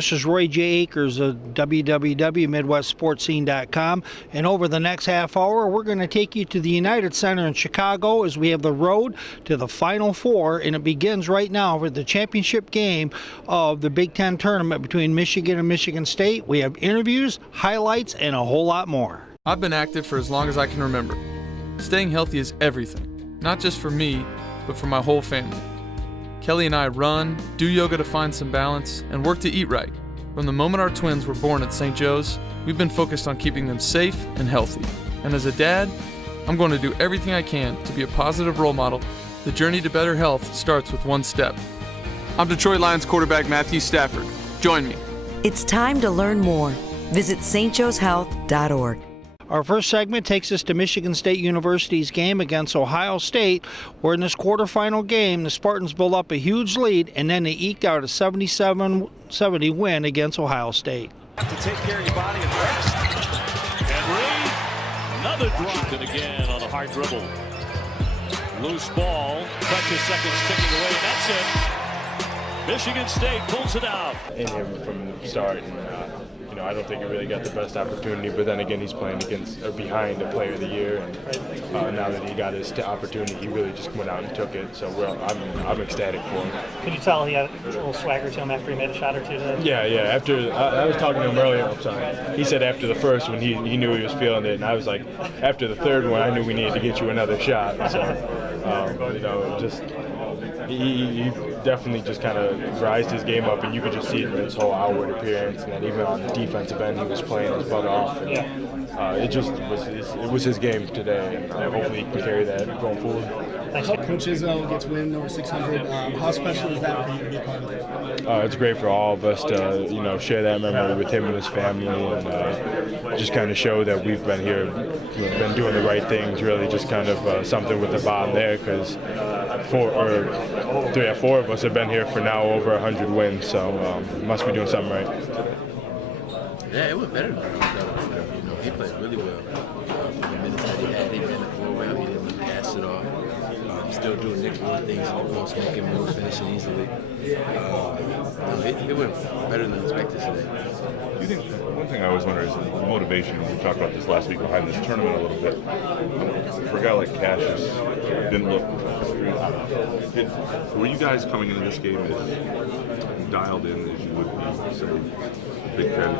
This is Roy J. Akers of www.midwestsportscene.com, and over the next half hour, we're going to take you to the United Center in Chicago as we have the road to the Final Four, and it begins right now with the championship game of the Big Ten tournament between Michigan and Michigan State. We have interviews, highlights, and a whole lot more. I've been active for as long as I can remember. Staying healthy is everything, not just for me, but for my whole family. Kelly and I run, do yoga to find some balance, and work to eat right. From the moment our twins were born at St. Joe's, we've been focused on keeping them safe and healthy. And as a dad, I'm going to do everything I can to be a positive role model. The journey to better health starts with one step. I'm Detroit Lions quarterback Matthew Stafford. Join me. It's time to learn more. Visit stjoeshealth.org. Our first segment takes us to Michigan State University's game against Ohio State, where in this quarterfinal game, the Spartans built up a huge lead, and then they eked out a 77-70 win against Ohio State. To take care of your body and rest. Henry, another drive. And again on a hard dribble. Loose ball, precious seconds ticking away, and that's it. Michigan State pulls it out. In him from the start, and I don't think he really got the best opportunity, but then again, he's playing against or behind a player of the year, and now that he got his opportunity, he really just went out and took it. So I'm ecstatic for him. Could you tell he had a little swagger to him after he made a shot or two today? Yeah. After I was talking to him earlier, he said after the first one, he knew he was feeling it, and I was like, after the third one, I knew we needed to get you another shot. So he definitely just kind of rised his game up, and you could just see it in his whole outward appearance, and then even on the defensive end, he was playing his butt off. And, it was his game today, and hopefully he can carry that going forward. Coach Izzo gets win over 600. How special is that for you to be a part of it? It's great for all of us to share that memory with him and his family, and just kind of show that we've been here, we've been doing the right things. Really, just kind of something with the bomb there, because four of us have been here for now over 100 wins, so must be doing something right. Yeah, it went better than I thought. He played really well. For the minutes that he had, he ran the floor well. He didn't gas it off. Still doing nickel things in the post, making moves, finishing easily. It went better than expected today. Do you think, one thing I always wonder is motivation, we talked about this last week behind this tournament a little bit. For a guy like Cassius, didn't look, were you guys coming into this game as dialed in as you would be, say, Big Ten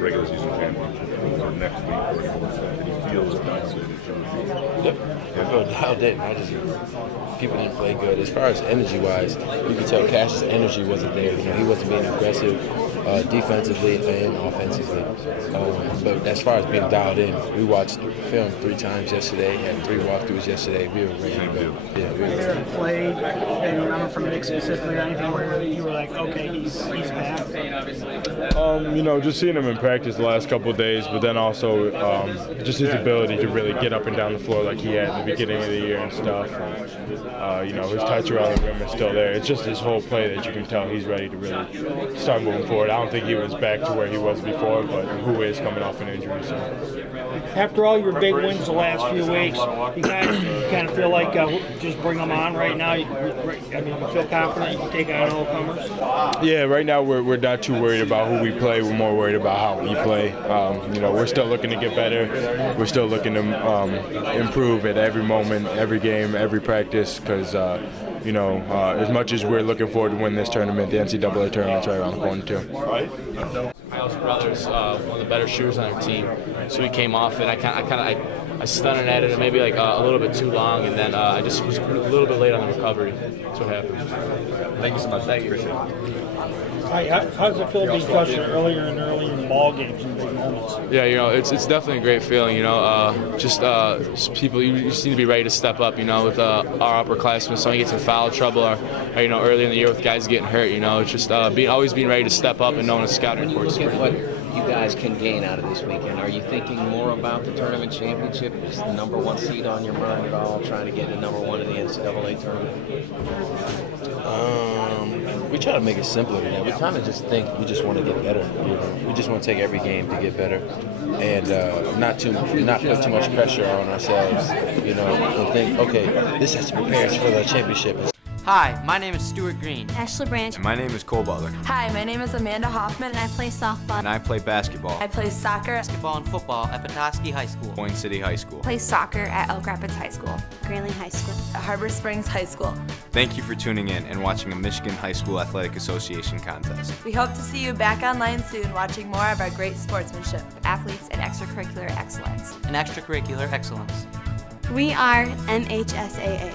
regular season championship or next week, or anything like that? Did you feel as dialed in as you would be? Yep, I felt dialed in. People didn't play good. As far as energy-wise, you could tell Cash's energy wasn't there. He wasn't being aggressive defensively and offensively. But as far as being dialed in, we watched film 3 times yesterday, had 3 walkthroughs yesterday. We were ready to go. Yeah, we were ready. Play that you remember from Nick specifically or anything where you were like, okay, he's back? Just seeing him in practice the last couple of days, but then also just his ability to really get up and down the floor like he had at the beginning of the year and stuff. His touch around the rim is still there. It's just his whole play that you can tell he's ready to really start moving forward. I don't think he was back to where he was before, but who is coming off an injury. So. After all your big wins the last few weeks, you kind of feel like just bring them on right now. You feel confident you can take on all comers? Yeah, right now we're not too worried about who we play. We're more worried about how we play. We're still looking to get better. We're still looking to improve at every moment, every game, every practice, because as much as we're looking forward to win this tournament, the NCAA tournament's right around the corner too. Kyle's brother's one of the better shooters on our team, so he came off, and I stunted at it, maybe like a little bit too long, and then I just was a little bit late on the recovery. That's what happened. Thank you so much. Thank you. Appreciate it. How does it feel being questioned earlier and earlier in ball games and big moments? Yeah, it's definitely a great feeling. People, you just need to be ready to step up. With our upperclassmen, someone gets in foul trouble, or early in the year with guys getting hurt. It's just always being ready to step up and knowing a scouting report. Look at what you guys can gain out of this weekend. Are you thinking more about the tournament championship? Is the number 1 seed on your mind at all? Trying to get the number 1 in the NCAA tournament? We try to make it simpler than that. We kind of just think we just want to get better. We just want to take every game to get better, and not put too much pressure on ourselves. And think, okay, this has to prepare us for the championship. Hi, my name is Stuart Green. Ashley Branch. And my name is Cole Butler. Hi, my name is Amanda Hoffman, and I play softball. And I play basketball. I play soccer. Basketball and football at Petoskey High School. Point City High School. Play soccer at Elk Rapids High School. Grayling High School. At Harbor Springs High School. Thank you for tuning in and watching a Michigan High School Athletic Association contest. We hope to see you back online soon watching more of our great sportsmanship, athletes, and extracurricular excellence. And extracurricular excellence. We are MHSAA.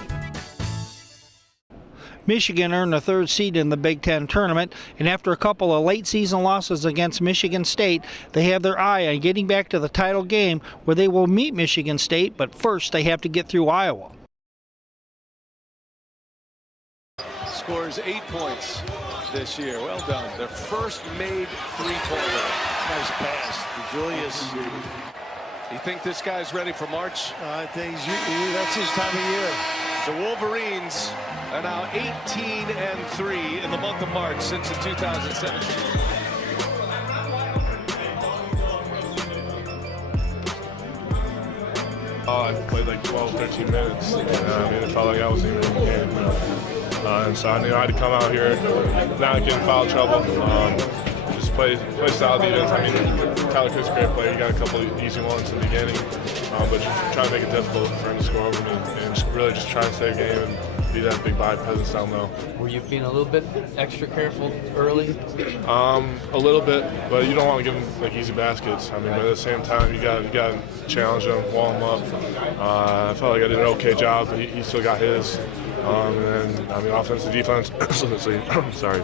Michigan earned the third seed in the Big Ten tournament, and after a couple of late season losses against Michigan State, they have their eye on getting back to the title game where they will meet Michigan State, but first they have to get through Iowa. Scores 8 points this year. Well done. Their first made three-pointer. Nice pass to Julius. You think this guy's ready for March? I think that's his time of year. The Wolverines are now 18-3 in the month of March since the 2017. I played like 12, 13 minutes. I mean, it felt like I wasn't even in the game. And so I knew I had to come out here, not get in foul trouble. Just play solid defense. I mean, Tyler Cook's a great player. He got a couple of easy ones in the beginning, but just try to make it difficult for him to score over me, and just try and stay a game and be that big body presence down low. Were you being a little bit extra careful early? A little bit, but you don't want to give him like easy baskets. I mean, but at the same time, you got to challenge him, wall him up. I felt like I did an okay job, but he still got his. And then, I mean, offense and defense, sorry,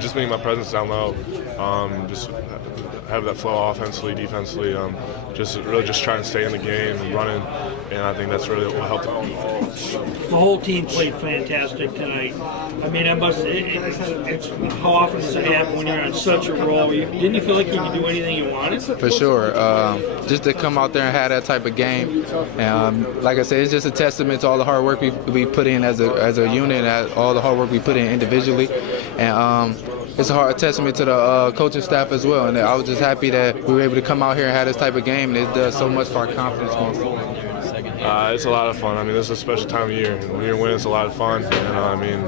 just making my presence down low, just have that flow offensively, defensively, just try and stay in the game and running, and I think that's really what helped. The whole team played fantastic tonight. I mean, it's how often does it happen when you're on such a roll? Didn't you feel like you could do anything you wanted? For sure. Just to come out there and have that type of game, and like I said, it's just a testament to all the hard work we put in as a unit, and all the hard work we put in individually, and it's a testament to the coaching staff as well. And I was just happy that we were able to come out here and have this type of game, and it does so much for our confidence going forward. It's a lot of fun. I mean, this is a special time of year. And when you're winning, it's a lot of fun. And I mean,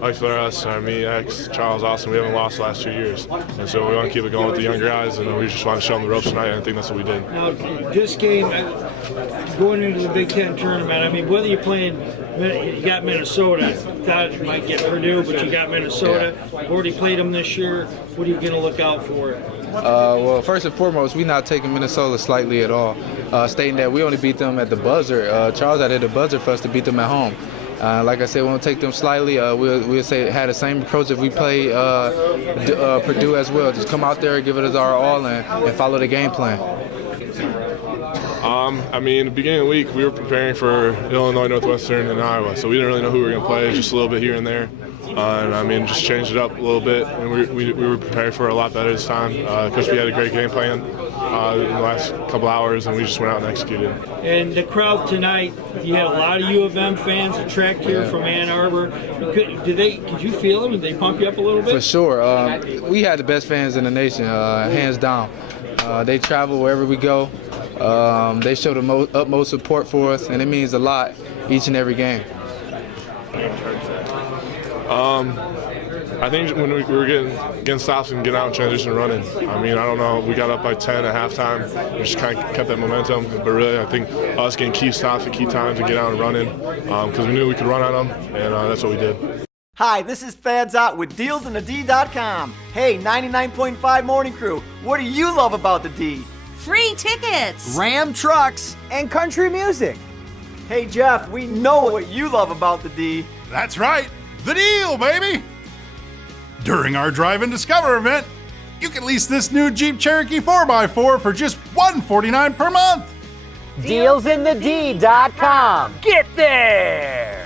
like for us, me, X, Charles, Austin, we haven't lost the last 2 years. And so we want to keep it going with the younger guys, and we just want to show them the ropes tonight, and I think that's what we did. Now, this game, going into the Big Ten tournament, I mean, whether you're playing, you got Minnesota, thought you might get Purdue, but you got Minnesota. You've already played them this year. What are you going to look out for? Well, first and foremost, we're not taking Minnesota slightly at all, stating that we only beat them at the buzzer. Charles added the buzzer for us to beat them at home. Like I said, we won't take them slightly. We'll say had the same approach if we play Purdue as well. Just come out there, give it our all, and follow the game plan. I mean, at the beginning of the week, we were preparing for Illinois, Northwestern, and Iowa, so we didn't really know who we were going to play, just a little bit here and there. And I mean, just changed it up a little bit, and we were prepared for it a lot better this time because we had a great game plan in the last couple hours, and we just went out and executed. And the crowd tonight, you had a lot of U of M fans attract here from Ann Arbor. Could you feel them? Did they pump you up a little bit? For sure. We had the best fans in the nation, hands down. They travel wherever we go. They show the utmost support for us, and it means a lot each and every game. I think when we were getting stops and getting out and transition running. I mean, I don't know. We got up by 10 at halftime. We just kind of kept that momentum. But really, I think us getting key stops at key times and get out and running because we knew we could run on them, and that's what we did. Hi, this is Thad's Out with DealsInTheD.com. Hey, 99.5 Morning Crew, what do you love about the D? Free tickets! Ram trucks and country music. Hey Jeff, we know what you love about the D. That's right, the deal, baby! During our Drive and Discover event, you can lease this new Jeep Cherokee 4x4 for just $149 per month. DealsInTheD.com. Get there!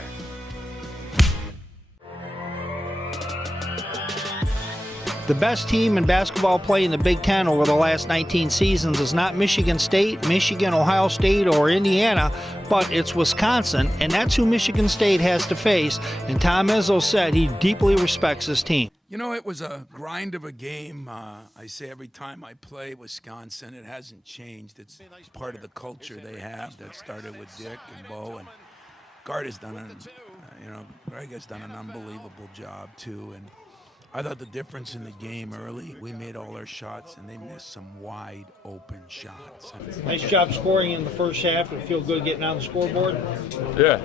The best team in basketball play in the Big Ten over the last 19 seasons is not Michigan State, Michigan, Ohio State, or Indiana, but it's Wisconsin, and that's who Michigan State has to face, and Tom Izzo said he deeply respects his team. You know, it was a grind of a game. I say every time I play Wisconsin, it hasn't changed. It's part of the culture they have that started with Dick and Bo, and Gard has done Greg has done an unbelievable job too, and I thought the difference in the game early, we made all our shots, and they missed some wide open shots. Nice job scoring in the first half. It feel good getting on the scoreboard? Yeah,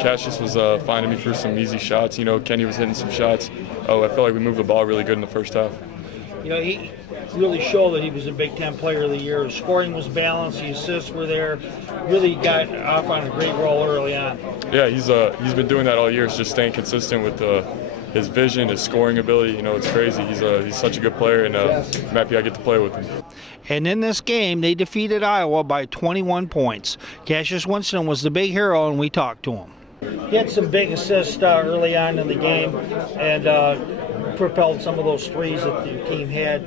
Cassius was finding me for some easy shots. Kenny was hitting some shots. I felt like we moved the ball really good in the first half. He really showed that he was a Big Ten Player of the Year. His scoring was balanced. The assists were there. Really got off on a great roll early on. Yeah, he's been doing that all year. It's just staying consistent with his vision, his scoring ability. It's crazy. He's such a good player, and I'm happy I get to play with him. And in this game, they defeated Iowa by 21 points. Cassius Winston was the big hero, and we talked to him. He had some big assists early on in the game, and propelled some of those threes that the team had.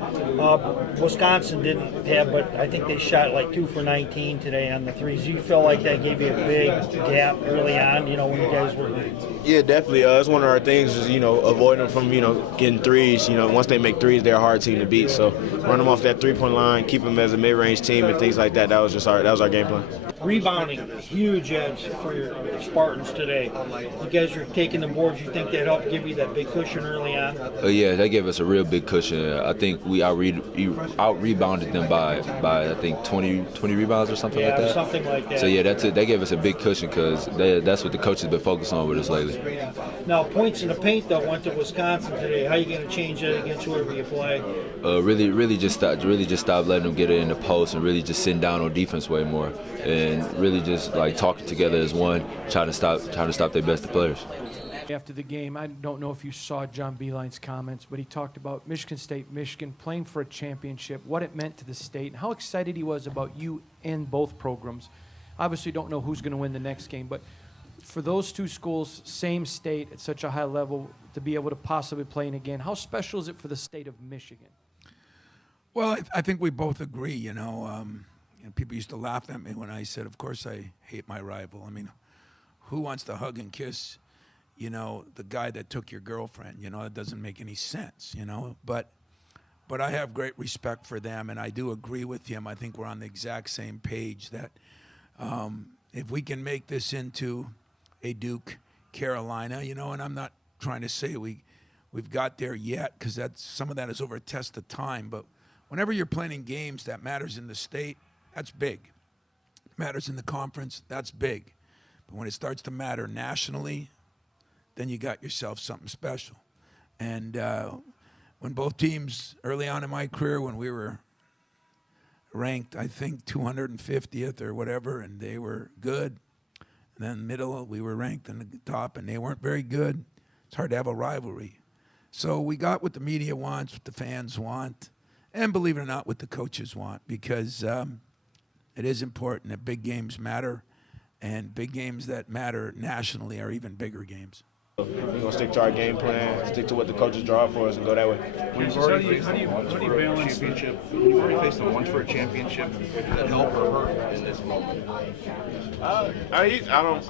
Wisconsin didn't have, but I think they shot like 2 for 19 today on the threes. Do you feel like that gave you a big gap early on, when you guys were? Yeah, definitely. It's one of our things is, avoiding them from, getting threes. Once they make threes, they're a hard team to beat. So run them off that three-point line, keep them as a mid-range team and things like that. That was our game plan. Rebounding, huge edge for your Spartans today. You guys are taking the boards. You think that helped give you that big cushion early on? Yeah, that gave us a real big cushion. I think we out-rebounded them by I think 20 rebounds or something like that. Yeah, something like that. So, yeah, that's it. That gave us a big cushion because that's what the coach has been focused on with us lately. Now, points in the paint, though, went to Wisconsin today. How are you going to change that against whoever you play? Really just stop letting them get it in the post and really just sitting down on defense way more and really just like talking together as one, trying to stop their best players. After the game, I don't know if you saw John Belein's comments, but he talked about Michigan State, Michigan playing for a championship, what it meant to the state, and how excited he was about you in both programs. Obviously don't know who's going to win the next game, but for those two schools, same state at such a high level, to be able to possibly play in again, how special is it for the state of Michigan? Well, I think we both agree, people used to laugh at me when I said, of course I hate my rival. I mean, who wants to hug and kiss the guy that took your girlfriend? It doesn't make any sense, But I have great respect for them, and I do agree with him. I think we're on the exact same page that if we can make this into a Duke Carolina, and I'm not trying to say we've got there yet because some of that is over a test of time. But whenever you're playing in games that matters in the state, that's big. Matters in the conference, that's big. But when it starts to matter nationally, then you got yourself something special. And when both teams, early on in my career, when we were ranked, I think, 250th or whatever, and they were good, and then middle, we were ranked in the top, and they weren't very good, it's hard to have a rivalry. So we got what the media wants, what the fans want, and believe it or not, what the coaches want, because it is important that big games matter, and big games that matter nationally are even bigger games. We're going to stick to our game plan, stick to what the coaches draw for us, and go that way. How do you balance championship? You've already faced them once for a championship. Did that help or hurt in this moment? I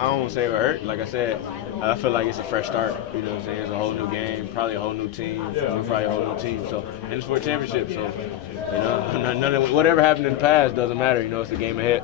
don't say it hurt. Like I said, I feel like it's a fresh start. You know what I'm saying? It's a whole new game, probably a whole new team. We're probably a whole new team. So, and it's for a championship. So, none of whatever happened in the past doesn't matter. It's a game ahead.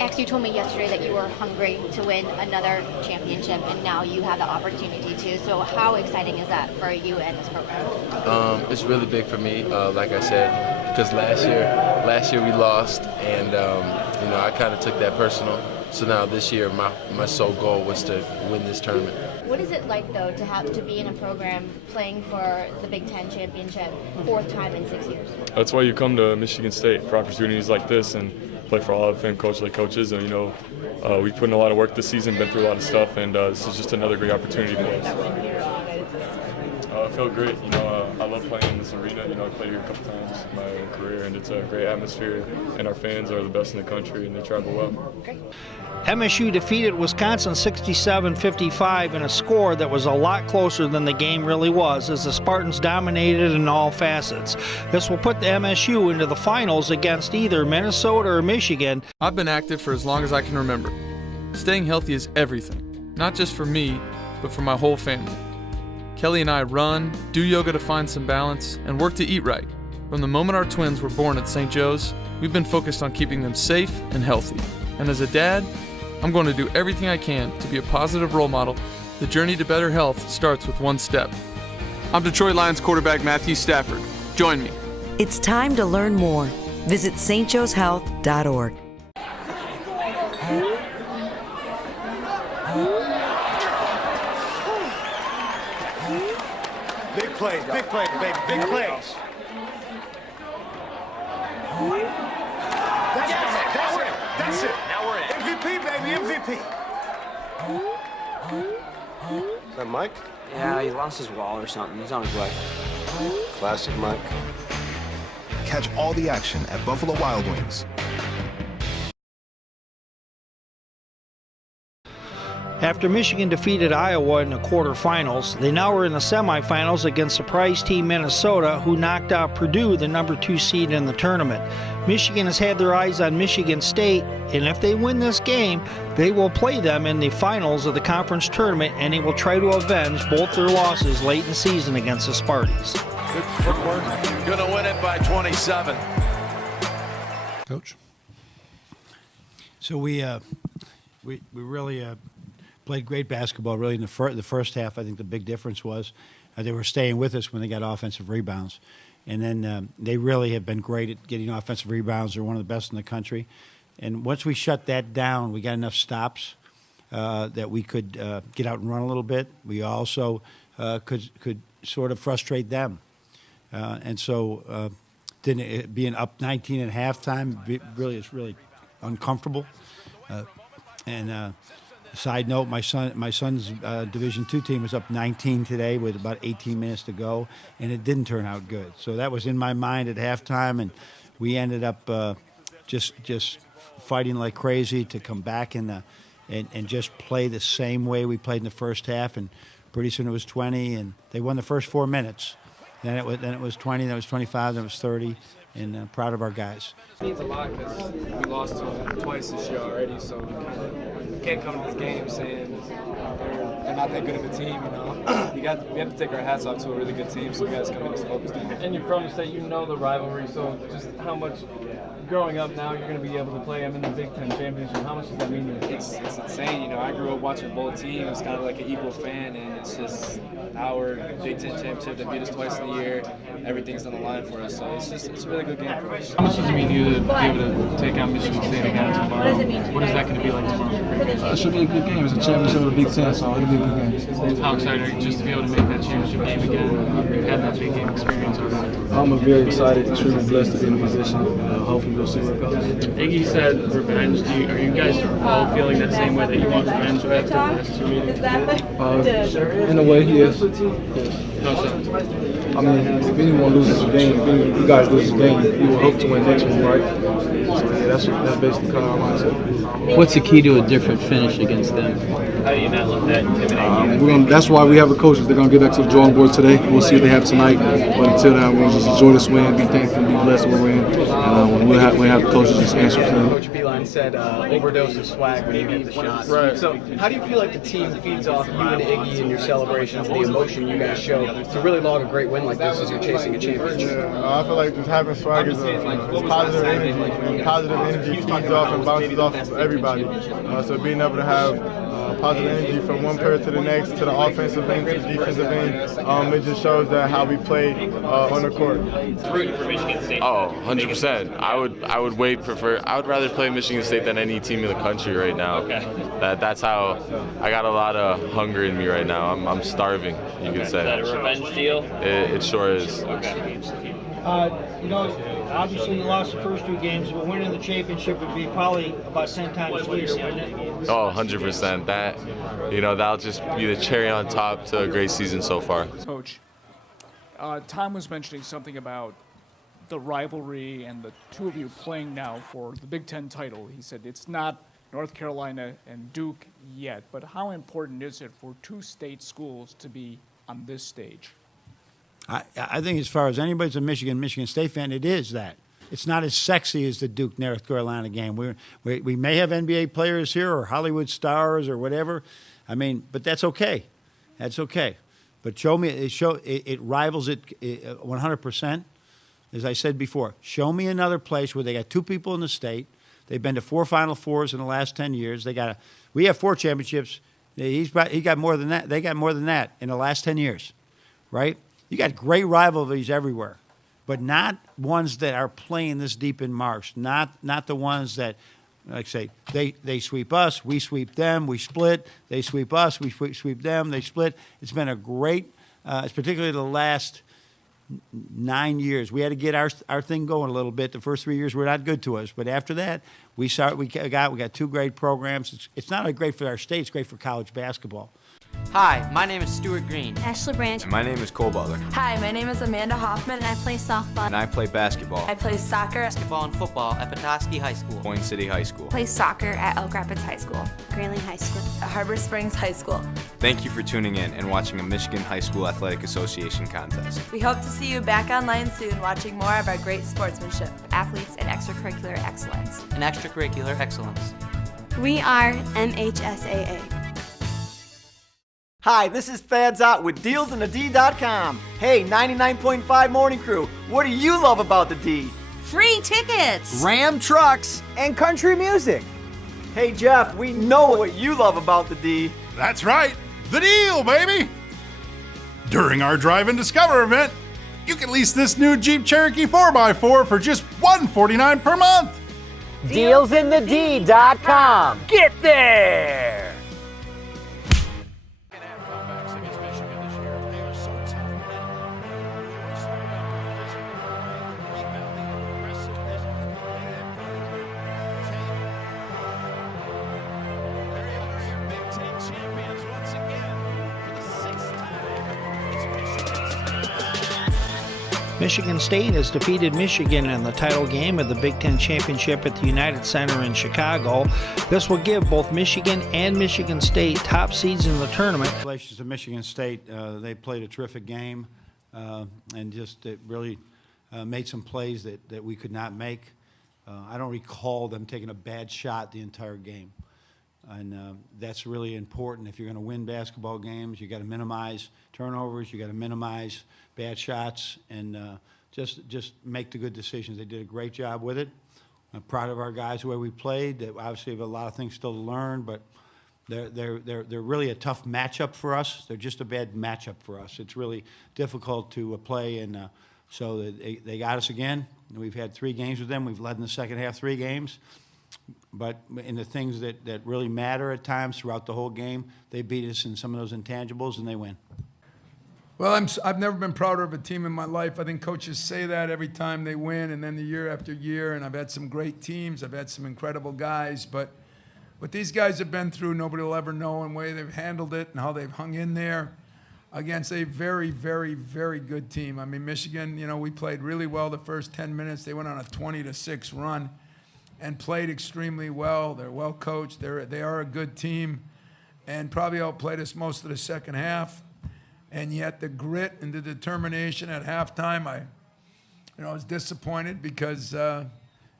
X, you told me yesterday that you were hungry to win another championship, and now you have the opportunity to. So how exciting is that for you and this program? It's really big for me, like I said, because last year we lost, and I kind of took that personal. So now this year, my sole goal was to win this tournament. What is it like, though, to have to be in a program playing for the Big Ten championship, 4th time in 6 years? That's why you come to Michigan State, for opportunities like this and play for Hall of Fame coaches like coaches. And we've put in a lot of work this season, been through a lot of stuff, and this is just another great opportunity for us. I feel great. I love playing in this arena. I played here a couple times in my career, and it's a great atmosphere. And our fans are the best in the country, and they travel well. MSU defeated Wisconsin 67-55 in a score that was a lot closer than the game really was, as the Spartans dominated in all facets. This will put the MSU into the finals against either Minnesota or Michigan. I've been active for as long as I can remember. Staying healthy is everything, not just for me, but for my whole family. Kelly and I run, do yoga to find some balance, and work to eat right. From the moment our twins were born at St. Joe's, we've been focused on keeping them safe and healthy. And as a dad, I'm going to do everything I can to be a positive role model The journey to better health starts with one step. I'm Detroit Lions quarterback Matthew Stafford. Join me. It's time to learn more. Visit stjoeshealth.org. Big plays, baby, big plays. That's it. Now we're in. MVP, baby, MVP. Is that Mike? Yeah, he lost his wall or something. He's on his way. Classic Mike. Catch all the action at Buffalo Wild Wings. After Michigan defeated Iowa in the quarterfinals, they now are in the semifinals against surprise team Minnesota, who knocked out Purdue, the number 2 seed in the tournament. Michigan has had their eyes on Michigan State, and if they win this game, they will play them in the finals of the conference tournament, and they will try to avenge both their losses late in the season against the Spartans. Good footwork. Going to win it by 27. Coach. So we really played great basketball. Really, in the first half, I think the big difference was they were staying with us when they got offensive rebounds, and then they really have been great at getting offensive rebounds. They're one of the best in the country. And once we shut that down, we got enough stops that we could get out and run a little bit. We also could sort of frustrate them, and so being up 19 at halftime is really uncomfortable. Side note, my son's Division II team was up 19 today with about 18 minutes to go, and it didn't turn out good. So that was in my mind at halftime, and we ended up just fighting like crazy to come back and just play the same way we played in the first half. And pretty soon it was 20, and they won the first 4 minutes. Then it was 20, then it was 25, then it was 30. And proud of our guys. It means a lot because we lost to them twice this year already, so we can't come to this game saying they're not that good of a team. You know, we have to take our hats off to a really good team, so we guys come in as focused. And you're from the state, you know the rivalry, so just how much growing up now you're going to be able to play them in the Big Ten Championship. How much does that mean to you? It's insane. You know, I grew up watching both teams, kind of like an equal fan, and it's just our Big Ten Championship that beat us twice in a year. Everything's on the line for us, so it's a really good game for us. How much does it mean to you to be able to take out Michigan State again tomorrow? What is that going to be like tomorrow? It should be a good game. It's a championship of the Big Ten, so it'll be a good game. How excited are you just to be able to make that championship game again? You've had that big game experience already. I'm very excited, extremely blessed to be in the position. Hopefully we'll see where it goes. Iggy said revenge. Are you guys all feeling that same way that you want revenge after the last 2 meetings? In a way, yes. How so? I mean, if anyone loses a game, if any of you guys lose a game, you will hope to win next one, right? So yeah, that's basically kind of our mindset. What's the key to a different finish against them? How do you not let that intimidate you? That's why we have the coaches. They're going to get back to the drawing board today. We'll see what they have tonight. But until then, we'll just enjoy this win, be thankful, be blessed where we're in. We'll have the coaches just answer for them. Coach Belein said overdose of swag when you hit the shot. Right. So how do you feel like the team feeds off you and Iggy and your celebrations, the emotion you guys show to really log a great win like this as you're chasing a championship? I feel like just having swag is positive energy. Positive energy feeds off and bounces off of everybody. So being able to have positive energy from one player to the next, to the offensive end, to the defensive end, it just shows that how we play on the court. Oh, 100%. I would rather play Michigan State than any team in the country right now. Okay. That's how I got a lot of hunger in me right now. I'm starving, you could say. Is that a revenge deal? It sure is. Okay. Obviously you lost the first 2 games, but winning the championship would be probably about 10 times sweeter, wouldn't it? Oh, 100%. That'll just be the cherry on top to a great season so far. Coach, Tom was mentioning something about the rivalry and the two of you playing now for the Big Ten title. He said it's not North Carolina and Duke yet, but how important is it for 2 state schools to be on this stage? I think as far as anybody's a Michigan State fan, it is that. It's not as sexy as the Duke North Carolina game. We may have NBA players here or Hollywood stars or whatever. I mean, but that's okay. That's okay. But it rivals it 100%. As I said before, show me another place where they got 2 people in the state. They've been to 4 Final Fours in the last 10 years. We have 4 championships. He got more than that. They got more than that in the last 10 years, right? You got great rivalries everywhere, but not ones that are playing this deep in March. Not the ones that, like I say, they sweep us, we sweep them, we split. They sweep us, we sweep them, they split. It's been a great, it's particularly the last 9 years. We had to get our thing going a little bit. The first 3 years were not good to us, but after that, we got two great programs. It's not only great for our state; it's great for college basketball. Hi, my name is Stuart Green. Ashley Branch. And my name is Cole Butler. Hi, my name is Amanda Hoffman, and I play softball. And I play basketball. I play soccer. Basketball and football at Petoskey High School. Point City High School. Play soccer at Elk Rapids High School. Grayling High School. At Harbor Springs High School. Thank you for tuning in and watching a Michigan High School Athletic Association contest. We hope to see you back online soon watching more of our great sportsmanship, Athletes and extracurricular excellence. And extracurricular excellence. We are MHSAA. Hi, this is Thad's Out with DealsInTheD.com. Hey, 99.5 Morning Crew, what do you love about the D? Free tickets! Ram trucks and country music. Hey, Jeff, we know what you love about the D. That's right, the deal, baby! During our Drive and Discover event, you can lease this new Jeep Cherokee 4x4 for just $149 per month. DealsInTheD.com. Get there! Michigan State has defeated Michigan in the title game of the Big Ten Championship at the United Center in Chicago. This will give both Michigan and Michigan State top seeds in the tournament. Congratulations to Michigan State. They played a terrific game and just it really made some plays that we could not make. I don't recall them taking a bad shot the entire game. And that's really important. If you're going to win basketball games, you got to minimize turnovers, you got to minimize bad shots, and just make the good decisions. They did a great job with it. I'm proud of our guys the way we played. They obviously have a lot of things still to learn, but they're really a tough matchup for us. They're just a bad matchup for us. It's really difficult to play, and so they got us again. We've had 3 games with them. We've led in the second half 3 games. But in the things that really matter at times throughout the whole game, they beat us in some of those intangibles, and they win. Well, I've never been prouder of a team in my life. I think coaches say that every time they win, and then the year after year. And I've had some great teams. I've had some incredible guys. But what these guys have been through, nobody will ever know in the way they've handled it and how they've hung in there against a very, very, very good team. I mean, Michigan, we played really well the first 10 minutes. They went on a 20-6 run and played extremely well. They're well coached. They are a good team, and probably outplayed us most of the second half. And yet the grit and the determination at halftime, I was disappointed because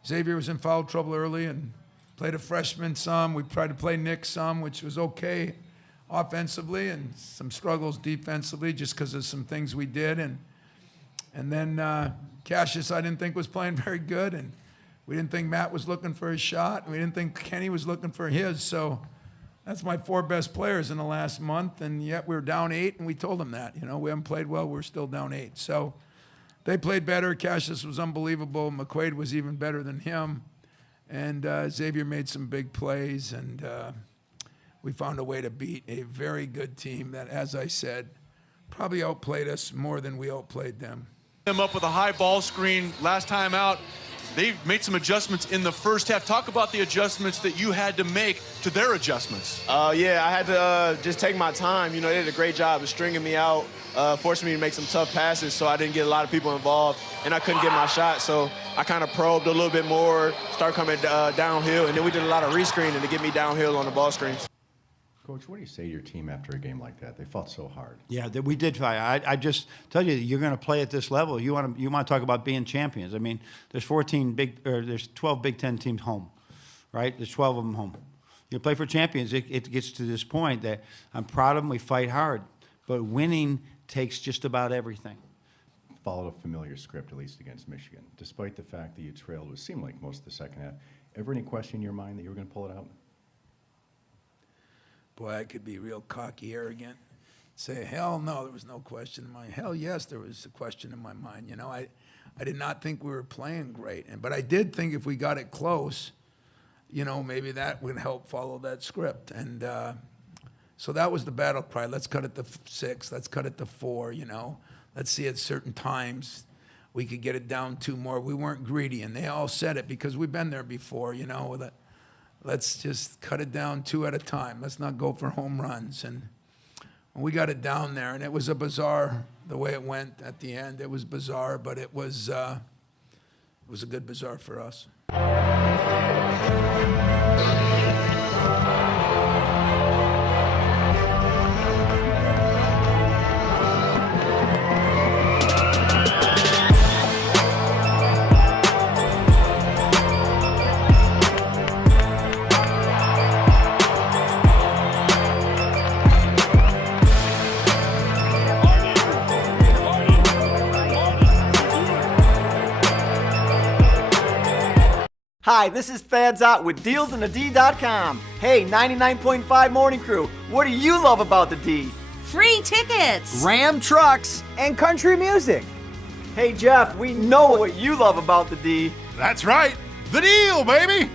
Xavier was in foul trouble early and played a freshman some. We tried to play Nick some, which was okay offensively, and some struggles defensively just because of some things we did. And then Cassius, I didn't think was playing very good, and we didn't think Matt was looking for his shot, and we didn't think Kenny was looking for his. So that's my 4 best players in the last month, and yet we were down 8, and we told them that. We haven't played well. We're still down 8. So they played better. Cassius was unbelievable. McQuaid was even better than him. And Xavier made some big plays, and we found a way to beat a very good team that, as I said, probably outplayed us more than we outplayed them. Them up with a high ball screen last time out. They made some adjustments in the first half. Talk about the adjustments that you had to make to their adjustments. Yeah, I had to just take my time. They did a great job of stringing me out, forcing me to make some tough passes, so I didn't get a lot of people involved, and I couldn't get my shot. So I kind of probed a little bit more, start coming downhill, and then we did a lot of rescreening to get me downhill on the ball screens. Coach, what do you say to your team after a game like that? They fought so hard. Yeah, we did fight. I just tell you, you're going to play at this level. You want to talk about being champions. I mean, there's 12 Big Ten teams home, right? There's 12 of them home. You play for champions. It gets to this point that I'm proud of them. We fight hard, but winning takes just about everything. Followed a familiar script, at least against Michigan, despite the fact that you trailed what seemed like most of the second half. Ever any question in your mind that you were going to pull it out? boy, I could be real cocky, arrogant. Say, hell no, there was no question in my mind. Hell yes, there was a question in my mind. You know, I did not think we were playing great. But I did think if we got it close, you know, maybe that would help follow that script. And so that was the battle cry. Let's cut it to 6. Let's cut it to 4, you know. Let's see at certain times we could get it down 2 more. We weren't greedy, and they all said it because we've been there before, you know. Let's just cut it down 2 at a time. Let's not go for home runs. And we got it down there, and it was a bizarre, the way it went at the end. It was bizarre, but it was a good bizarre for us. Hi, this is Thad's Out with DealsInTheD.com. Hey, 99.5 Morning Crew, what do you love about the D? Free tickets! Ram trucks and country music. Hey Jeff, we know what you love about the D. That's right, the deal, baby!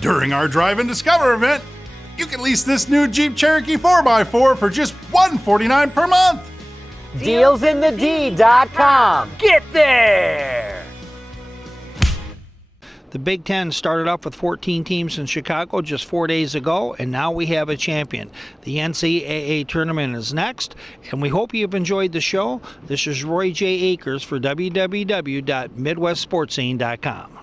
During our Drive and Discover event, you can lease this new Jeep Cherokee 4x4 for just $149 per month. DealsInTheD.com. Get there! The Big Ten started off with 14 teams in Chicago just 4 days ago, and now we have a champion. The NCAA tournament is next, and we hope you've enjoyed the show. This is Roy J. Akers for www.midwestsportscene.com.